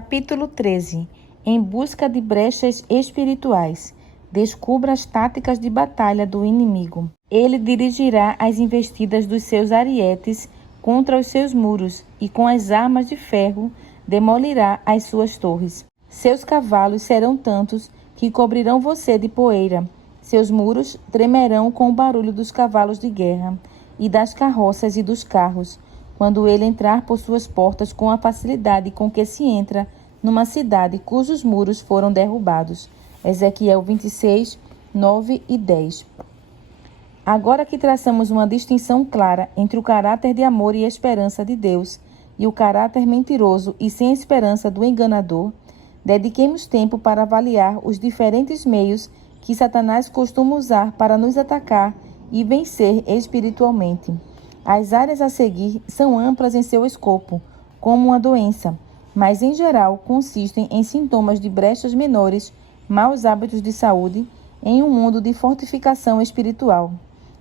Capítulo 13. Em busca de brechas espirituais. Descubra as táticas de batalha do inimigo. Ele dirigirá as investidas dos seus arietes contra os seus muros e com as armas de ferro demolirá as suas torres. Seus cavalos serão tantos que cobrirão você de poeira. Seus muros tremerão com o barulho dos cavalos de guerra e das carroças e dos carros, quando ele entrar por suas portas com a facilidade com que se entra numa cidade cujos muros foram derrubados. Ezequiel 26, 9 e 10. Agora que traçamos uma distinção clara entre o caráter de amor e esperança de Deus e o caráter mentiroso e sem esperança do enganador, dediquemos tempo para avaliar os diferentes meios que Satanás costuma usar para nos atacar e vencer espiritualmente. As áreas a seguir são amplas em seu escopo, como uma doença, mas em geral consistem em sintomas de brechas menores, maus hábitos de saúde, em um mundo de fortificação espiritual,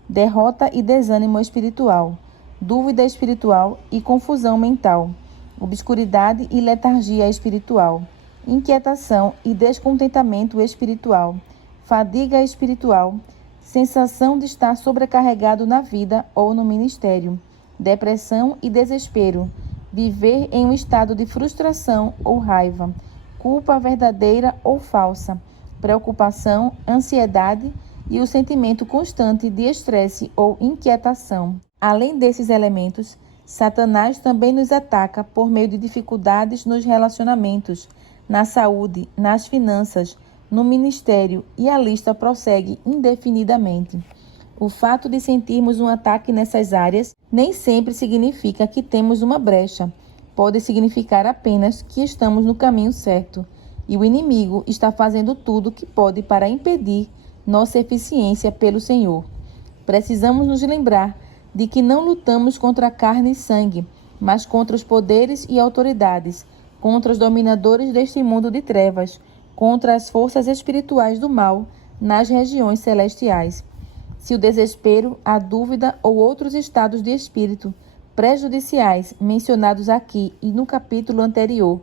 derrota e desânimo espiritual, dúvida espiritual e confusão mental, obscuridade e letargia espiritual, inquietação e descontentamento espiritual, fadiga espiritual, sensação de estar sobrecarregado na vida ou no ministério, depressão e desespero, viver em um estado de frustração ou raiva, culpa verdadeira ou falsa, preocupação, ansiedade e o sentimento constante de estresse ou inquietação. Além desses elementos, Satanás também nos ataca por meio de dificuldades nos relacionamentos, na saúde, nas finanças, no ministério, e a lista prossegue indefinidamente. O fato de sentirmos um ataque nessas áreas nem sempre significa que temos uma brecha. Pode significar apenas que estamos no caminho certo e o inimigo está fazendo tudo o que pode para impedir nossa eficiência pelo Senhor. Precisamos nos lembrar de que não lutamos contra carne e sangue, mas contra os poderes e autoridades, contra os dominadores deste mundo de trevas, contra as forças espirituais do mal nas regiões celestiais. Se o desespero, a dúvida ou outros estados de espírito prejudiciais mencionados aqui e no capítulo anterior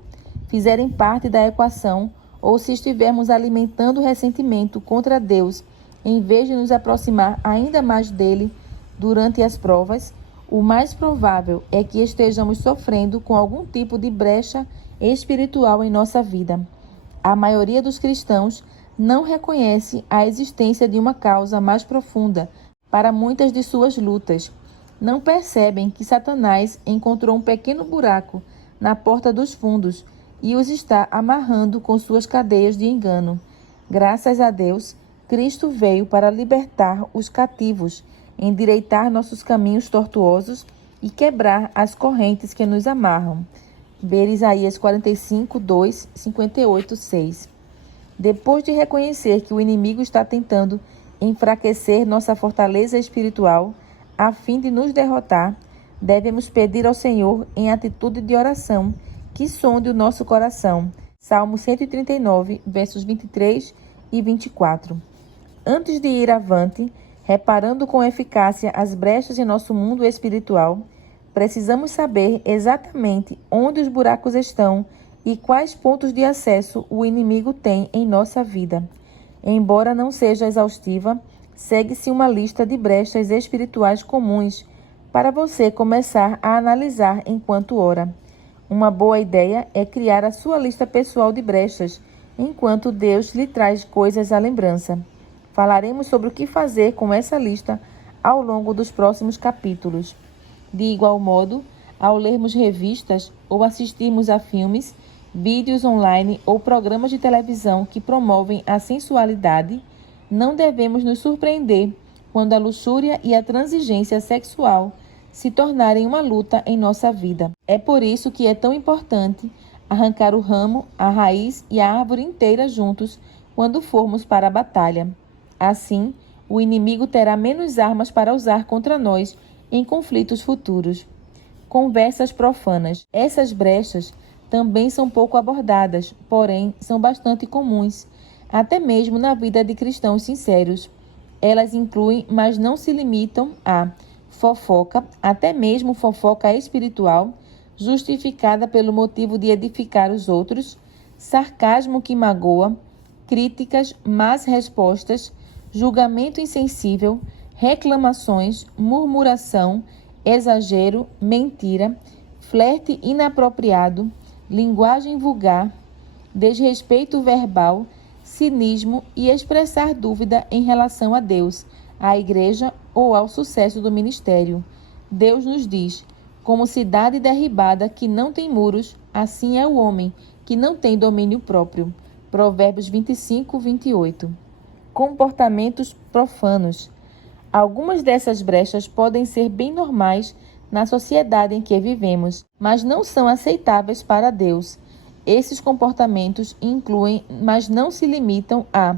fizerem parte da equação, ou se estivermos alimentando ressentimento contra Deus em vez de nos aproximar ainda mais dele durante as provas, o mais provável é que estejamos sofrendo com algum tipo de brecha espiritual em nossa vida. A maioria dos cristãos não reconhece a existência de uma causa mais profunda para muitas de suas lutas. Não percebem que Satanás encontrou um pequeno buraco na porta dos fundos e os está amarrando com suas cadeias de engano. Graças a Deus, Cristo veio para libertar os cativos, endireitar nossos caminhos tortuosos e quebrar as correntes que nos amarram. Ver Isaías 45, 2, 58, 6. Depois de reconhecer que o inimigo está tentando enfraquecer nossa fortaleza espiritual a fim de nos derrotar, devemos pedir ao Senhor em atitude de oração que sonde o nosso coração. Salmo 139, versos 23 e 24. Antes de ir avante, reparando com eficácia as brechas em nosso mundo espiritual, precisamos saber exatamente onde os buracos estão e quais pontos de acesso o inimigo tem em nossa vida. Embora não seja exaustiva, segue-se uma lista de brechas espirituais comuns para você começar a analisar enquanto ora. Uma boa ideia é criar a sua lista pessoal de brechas, enquanto Deus lhe traz coisas à lembrança. Falaremos sobre o que fazer com essa lista ao longo dos próximos capítulos. De igual modo, ao lermos revistas ou assistirmos a filmes, vídeos online ou programas de televisão que promovem a sensualidade, não devemos nos surpreender quando a luxúria e a transigência sexual se tornarem uma luta em nossa vida. É por isso que é tão importante arrancar o ramo, a raiz e a árvore inteira juntos quando formos para a batalha. Assim, o inimigo terá menos armas para usar contra nós em conflitos futuros. Conversas profanas. Essas brechas também são pouco abordadas, porém são bastante comuns, até mesmo na vida de cristãos sinceros. Elas incluem, mas não se limitam a fofoca, até mesmo fofoca espiritual, justificada pelo motivo de edificar os outros, sarcasmo que magoa, críticas, más respostas, julgamento insensível, reclamações, murmuração, exagero, mentira, flerte inapropriado, linguagem vulgar, desrespeito verbal, cinismo e expressar dúvida em relação a Deus, à igreja ou ao sucesso do ministério. Deus nos diz: como cidade derribada que não tem muros, assim é o homem que não tem domínio próprio. Provérbios 25, 28. Comportamentos profanos. Algumas dessas brechas podem ser bem normais na sociedade em que vivemos, mas não são aceitáveis para Deus. Esses comportamentos incluem, mas não se limitam a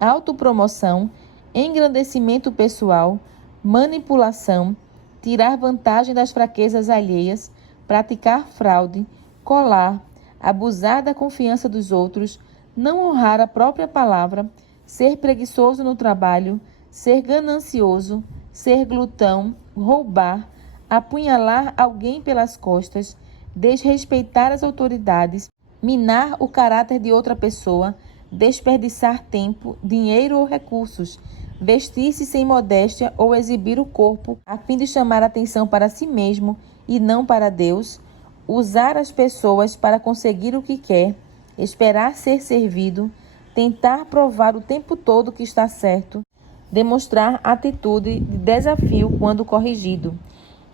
autopromoção, engrandecimento pessoal, manipulação, tirar vantagem das fraquezas alheias, praticar fraude, colar, abusar da confiança dos outros, não honrar a própria palavra, ser preguiçoso no trabalho, ser ganancioso, ser glutão, roubar, apunhalar alguém pelas costas, desrespeitar as autoridades, minar o caráter de outra pessoa, desperdiçar tempo, dinheiro ou recursos, vestir-se sem modéstia ou exibir o corpo a fim de chamar atenção para si mesmo e não para Deus, usar as pessoas para conseguir o que quer, esperar ser servido, tentar provar o tempo todo que está certo, demonstrar atitude de desafio quando corrigido.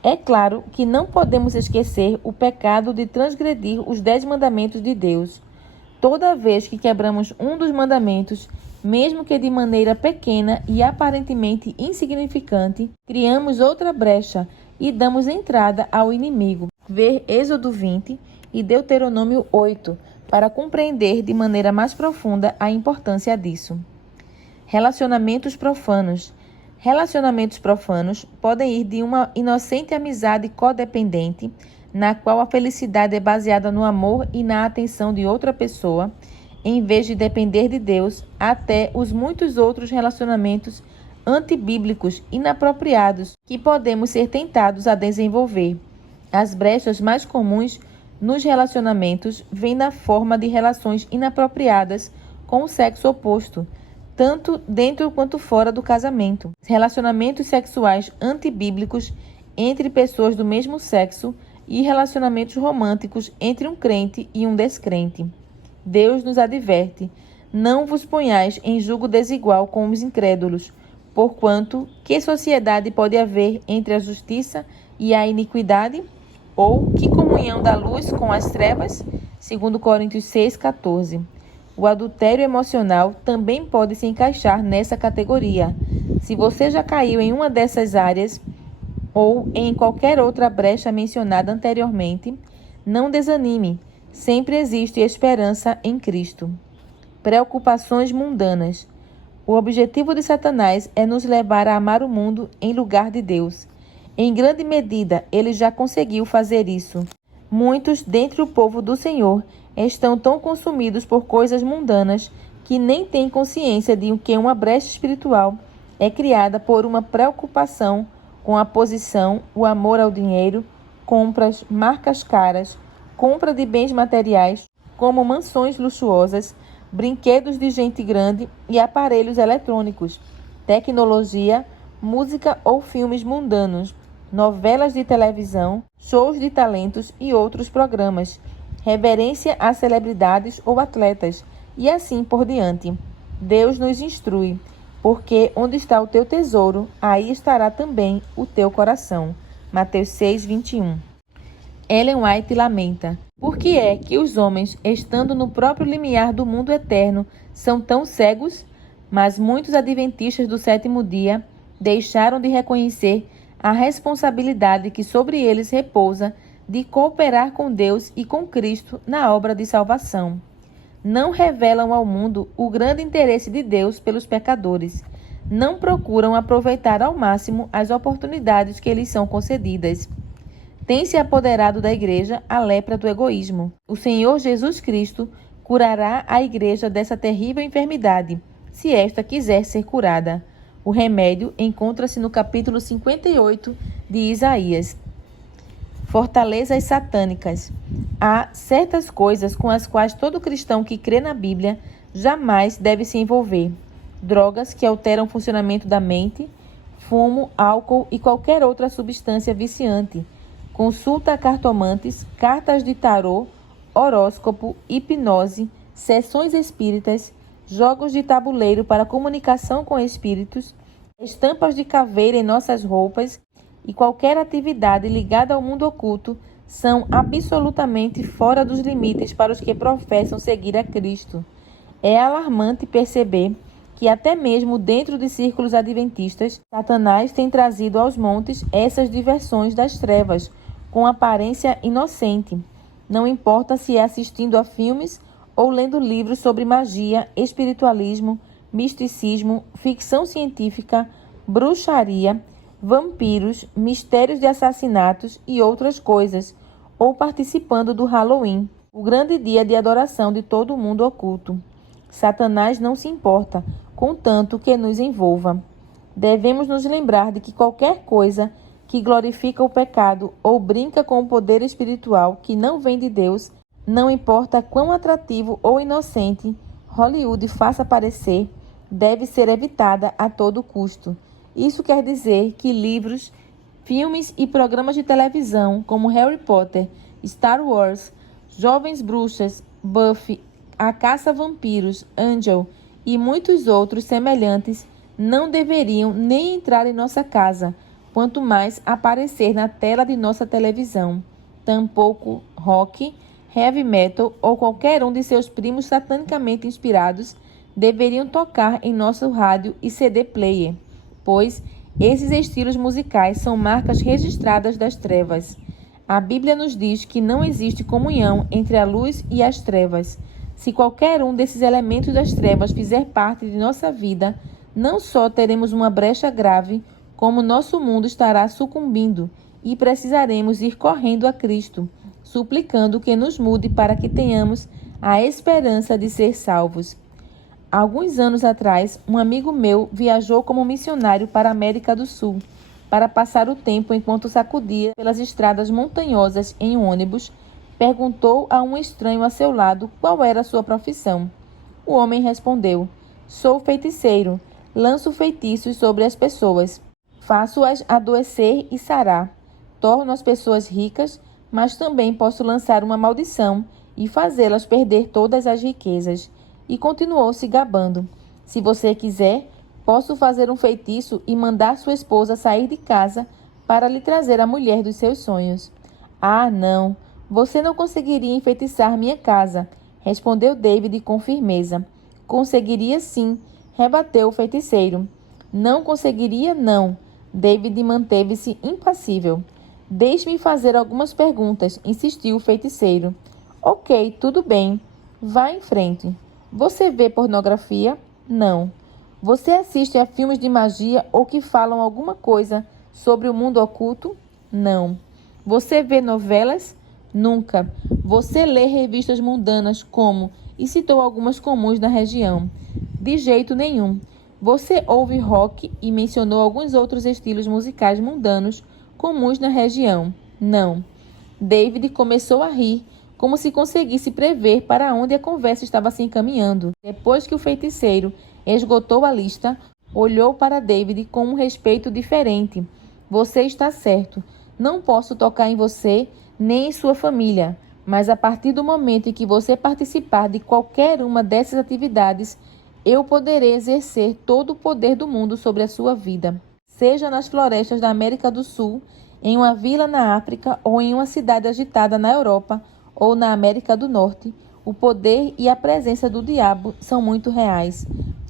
É claro que não podemos esquecer o pecado de transgredir os 10 mandamentos de Deus. Toda vez que quebramos um dos mandamentos, mesmo que de maneira pequena e aparentemente insignificante, criamos outra brecha e damos entrada ao inimigo. Ver Êxodo 20 e Deuteronômio 8 para compreender de maneira mais profunda a importância disso. Relacionamentos profanos. Relacionamentos profanos podem ir de uma inocente amizade codependente, na qual a felicidade é baseada no amor e na atenção de outra pessoa, em vez de depender de Deus, até os muitos outros relacionamentos antibíblicos inapropriados que podemos ser tentados a desenvolver. As brechas mais comuns nos relacionamentos vêm na forma de relações inapropriadas com o sexo oposto, tanto dentro quanto fora do casamento. Relacionamentos sexuais antibíblicos entre pessoas do mesmo sexo e relacionamentos românticos entre um crente e um descrente. Deus nos adverte: não vos ponhais em julgo desigual com os incrédulos, porquanto que sociedade pode haver entre a justiça e a iniquidade? Ou que comunhão da luz com as trevas? 2 Coríntios 6,14. O adultério emocional também pode se encaixar nessa categoria. Se você já caiu em uma dessas áreas ou em qualquer outra brecha mencionada anteriormente, não desanime. Sempre existe esperança em Cristo. Preocupações mundanas. O objetivo de Satanás é nos levar a amar o mundo em lugar de Deus. Em grande medida, ele já conseguiu fazer isso. Muitos dentre o povo do Senhor estão tão consumidos por coisas mundanas que nem têm consciência de que uma brecha espiritual é criada por uma preocupação com a posição, o amor ao dinheiro, compras, marcas caras, compra de bens materiais, como mansões luxuosas, brinquedos de gente grande e aparelhos eletrônicos, tecnologia, música ou filmes mundanos, novelas de televisão, shows de talentos e outros programas, reverência a celebridades ou atletas, e assim por diante. Deus nos instrui, porque onde está o teu tesouro, aí estará também o teu coração. Mateus 6, 21. Ellen White lamenta: por que é que os homens, estando no próprio limiar do mundo eterno, são tão cegos? Mas muitos adventistas do sétimo dia deixaram de reconhecer a responsabilidade que sobre eles repousa de cooperar com Deus e com Cristo na obra de salvação. Não revelam ao mundo o grande interesse de Deus pelos pecadores. Não procuram aproveitar ao máximo as oportunidades que lhes são concedidas. Tem se apoderado da igreja a lepra do egoísmo. O Senhor Jesus Cristo curará a igreja dessa terrível enfermidade, se esta quiser ser curada. O remédio encontra-se no capítulo 58 de Isaías. fortalezas satânicas. Há certas coisas com as quais todo cristão que crê na Bíblia jamais deve se envolver. Drogas que alteram o funcionamento da mente, fumo, álcool e qualquer outra substância viciante. Consulta a cartomantes, cartas de tarô, horóscopo, hipnose, sessões espíritas, jogos de tabuleiro para comunicação com espíritos, estampas de caveira em nossas roupas e qualquer atividade ligada ao mundo oculto são absolutamente fora dos limites para os que professam seguir a Cristo. É alarmante perceber que até mesmo dentro de círculos adventistas, Satanás tem trazido aos montes essas diversões das trevas, com aparência inocente. Não importa se é assistindo a filmes ou lendo livros sobre magia, espiritualismo, misticismo, ficção científica, bruxaria, vampiros, mistérios de assassinatos e outras coisas, ou participando do Halloween, o grande dia de adoração de todo o mundo oculto. Satanás não se importa, contanto que nos envolva. Devemos nos lembrar de que qualquer coisa que glorifica o pecado ou brinca com o poder espiritual que não vem de Deus, não importa quão atrativo ou inocente Hollywood faça parecer, deve ser evitada a todo custo. Isso quer dizer que livros, filmes e programas de televisão como Harry Potter, Star Wars, Jovens Bruxas, Buffy, A Caça a Vampiros, Angel e muitos outros semelhantes não deveriam nem entrar em nossa casa, quanto mais aparecer na tela de nossa televisão. Tampouco rock, heavy metal ou qualquer um de seus primos satanicamente inspirados deveriam tocar em nosso rádio e CD player, pois esses estilos musicais são marcas registradas das trevas. A Bíblia nos diz que não existe comunhão entre a luz e as trevas. Se qualquer um desses elementos das trevas fizer parte de nossa vida, não só teremos uma brecha grave, como nosso mundo estará sucumbindo e precisaremos ir correndo a Cristo, suplicando que nos mude para que tenhamos a esperança de ser salvos. Alguns anos atrás, um amigo meu viajou como missionário para a América do Sul, para passar o tempo enquanto sacudia pelas estradas montanhosas em um ônibus. Perguntou a um estranho a seu lado qual era a sua profissão. O homem respondeu: "Sou feiticeiro, lanço feitiços sobre as pessoas. Faço-as adoecer e sarar. Torno as pessoas ricas, mas também posso lançar uma maldição e fazê-las perder todas as riquezas." E continuou se gabando: "Se você quiser, posso fazer um feitiço e mandar sua esposa sair de casa para lhe trazer a mulher dos seus sonhos." "Ah, não. Você não conseguiria enfeitiçar minha casa", respondeu David com firmeza. "Conseguiria sim", rebateu o feiticeiro. "Não conseguiria, não." David manteve-se impassível. "Deixe-me fazer algumas perguntas", insistiu o feiticeiro. "Ok, tudo bem. Vá em frente." "Você vê pornografia?" "Não." "Você assiste a filmes de magia ou que falam alguma coisa sobre o mundo oculto?" "Não." "Você vê novelas?" "Nunca." "Você lê revistas mundanas como..." e citou algumas comuns na região. "De jeito nenhum." "Você ouve rock?" e mencionou alguns outros estilos musicais mundanos comuns na região. "Não." David começou a rir, como se conseguisse prever para onde a conversa estava se encaminhando. Depois que o feiticeiro esgotou a lista, olhou para David com um respeito diferente. "Você está certo. Não posso tocar em você nem em sua família, mas a partir do momento em que você participar de qualquer uma dessas atividades, eu poderei exercer todo o poder do mundo sobre a sua vida. Seja nas florestas da América do Sul, em uma vila na África ou em uma cidade agitada na Europa ou na América do Norte, o poder e a presença do diabo são muito reais.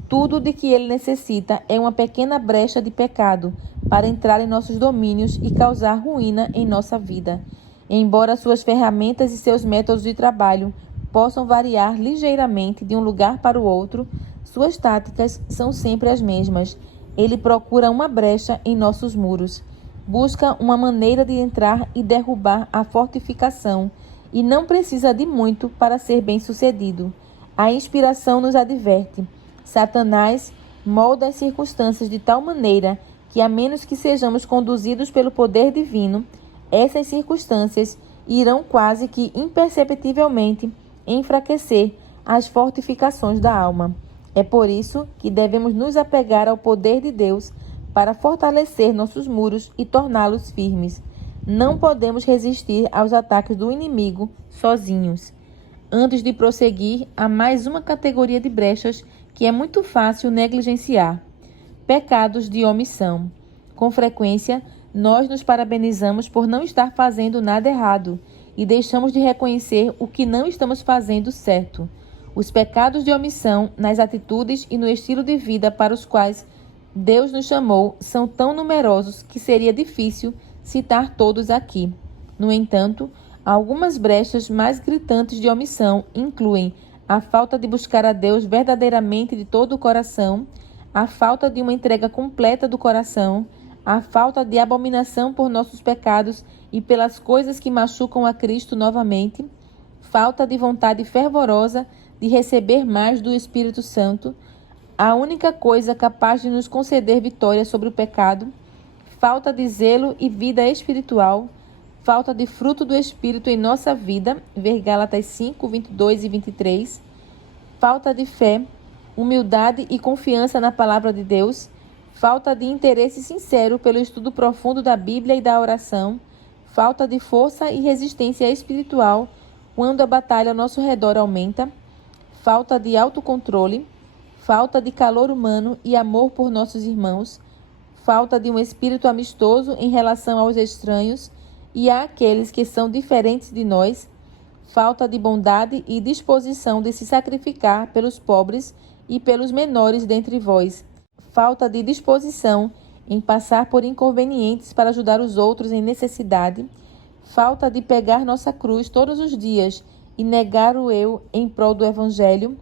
Tudo de que ele necessita é uma pequena brecha de pecado para entrar em nossos domínios e causar ruína em nossa vida. Embora suas ferramentas e seus métodos de trabalho possam variar ligeiramente de um lugar para o outro, suas táticas são sempre as mesmas. Ele procura uma brecha em nossos muros. Busca uma maneira de entrar e derrubar a fortificação, e não precisa de muito para ser bem-sucedido. A inspiração nos adverte. Satanás molda as circunstâncias de tal maneira que, a menos que sejamos conduzidos pelo poder divino, Essas circunstâncias irão quase que imperceptivelmente enfraquecer as fortificações da alma. É por isso que devemos nos apegar ao poder de Deus para fortalecer nossos muros e torná-los firmes. Não podemos resistir aos ataques do inimigo sozinhos. Antes de prosseguir, há mais uma categoria de brechas que é muito fácil negligenciar: pecados de omissão. Com frequência, nós nos parabenizamos por não estar fazendo nada errado e deixamos de reconhecer o que não estamos fazendo certo. Os pecados de omissão nas atitudes e no estilo de vida para os quais Deus nos chamou são tão numerosos que seria difícil citar todos aqui. No entanto, algumas brechas mais gritantes de omissão incluem a falta de buscar a Deus verdadeiramente de todo o coração, a falta de uma entrega completa do coração, a falta de abominação por nossos pecados e pelas coisas que machucam a Cristo novamente, falta de vontade fervorosa de receber mais do Espírito Santo, a única coisa capaz de nos conceder vitória sobre o pecado, falta de zelo e vida espiritual, falta de fruto do Espírito em nossa vida, ver Gálatas 5, 22 e 23, falta de fé, humildade e confiança na palavra de Deus, falta de interesse sincero pelo estudo profundo da Bíblia e da oração, falta de força e resistência espiritual quando a batalha ao nosso redor aumenta, falta de autocontrole, falta de calor humano e amor por nossos irmãos, falta de um espírito amistoso em relação aos estranhos e àqueles que são diferentes de nós, falta de bondade e disposição de se sacrificar pelos pobres e pelos menores dentre vós, falta de disposição em passar por inconvenientes para ajudar os outros em necessidade, falta de pegar nossa cruz todos os dias e negar o eu em prol do Evangelho,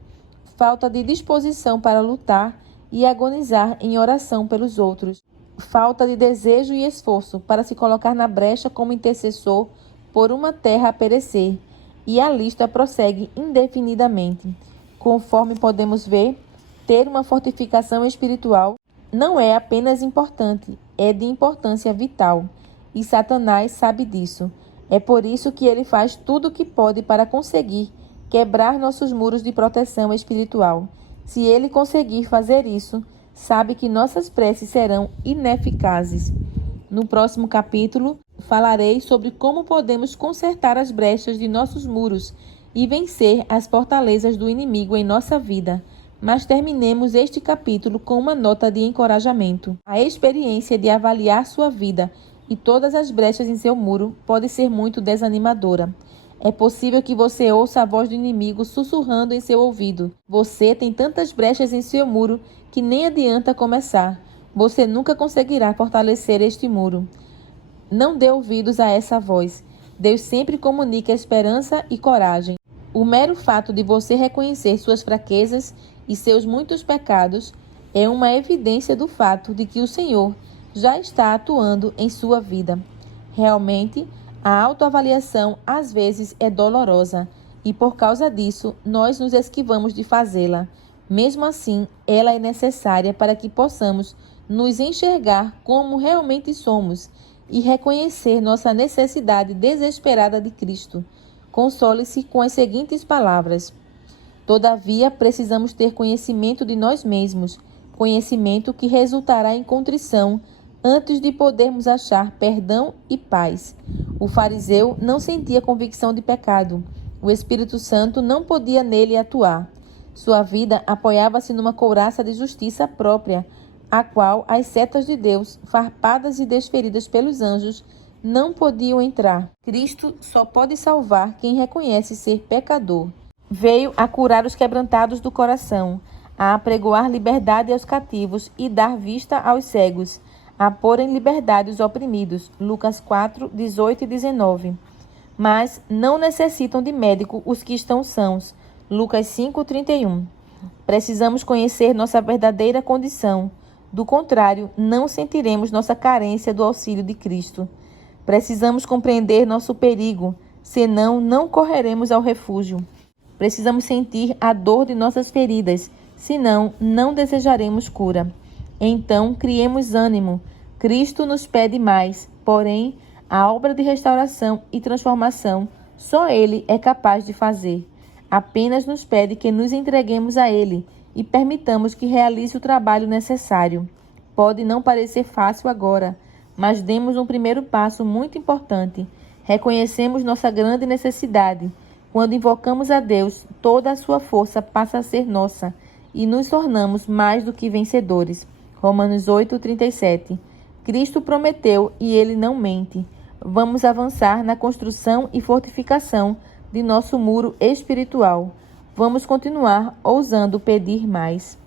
falta de disposição para lutar e agonizar em oração pelos outros, falta de desejo e esforço para se colocar na brecha como intercessor por uma terra a perecer, e a lista prossegue indefinidamente. Conforme podemos ver, ter uma fortificação espiritual não é apenas importante, é de importância vital, e Satanás sabe disso. É por isso que ele faz tudo o que pode para conseguir quebrar nossos muros de proteção espiritual. Se ele conseguir fazer isso, sabe que nossas preces serão ineficazes. No próximo capítulo, falarei sobre como podemos consertar as brechas de nossos muros e vencer as fortalezas do inimigo em nossa vida. Mas terminemos este capítulo com uma nota de encorajamento. A experiência de avaliar sua vida e todas as brechas em seu muro pode ser muito desanimadora. É possível que você ouça a voz do inimigo sussurrando em seu ouvido. Você tem tantas brechas em seu muro que nem adianta começar. Você nunca conseguirá fortalecer este muro. Não dê ouvidos a essa voz. Deus sempre comunica esperança e coragem. O mero fato de você reconhecer suas fraquezas e seus muitos pecados é uma evidência do fato de que o Senhor já está atuando em sua vida. Realmente, a autoavaliação às vezes é dolorosa e por causa disso nós nos esquivamos de fazê-la. Mesmo assim, ela é necessária para que possamos nos enxergar como realmente somos e reconhecer nossa necessidade desesperada de Cristo. Console-se com as seguintes palavras: todavia, precisamos ter conhecimento de nós mesmos, conhecimento que resultará em contrição antes de podermos achar perdão e paz. O fariseu não sentia convicção de pecado. O Espírito Santo não podia nele atuar. Sua vida apoiava-se numa couraça de justiça própria, a qual as setas de Deus, farpadas e desferidas pelos anjos, não podiam entrar. Cristo só pode salvar quem reconhece ser pecador. Veio a curar os quebrantados do coração, a apregoar liberdade aos cativos e dar vista aos cegos, a pôr em liberdade os oprimidos. Lucas 4, 18 e 19. Mas não necessitam de médico os que estão sãos. Lucas 5, 31. Precisamos conhecer nossa verdadeira condição. Do contrário, não sentiremos nossa carência do auxílio de Cristo. Precisamos compreender nosso perigo, senão não correremos ao refúgio. Precisamos sentir a dor de nossas feridas, senão não desejaremos cura. Então, criemos ânimo. Cristo nos pede mais, porém, A obra de restauração e transformação só Ele é capaz de fazer. Apenas nos pede que nos entreguemos a Ele e permitamos que realize o trabalho necessário. Pode não parecer fácil agora, mas demos um primeiro passo muito importante. Reconhecemos nossa grande necessidade. Quando invocamos a Deus, toda a sua força passa a ser nossa e nos tornamos mais do que vencedores. Romanos 8:37. Cristo prometeu e Ele não mente. Vamos avançar na construção e fortificação de nosso muro espiritual. Vamos continuar ousando pedir mais.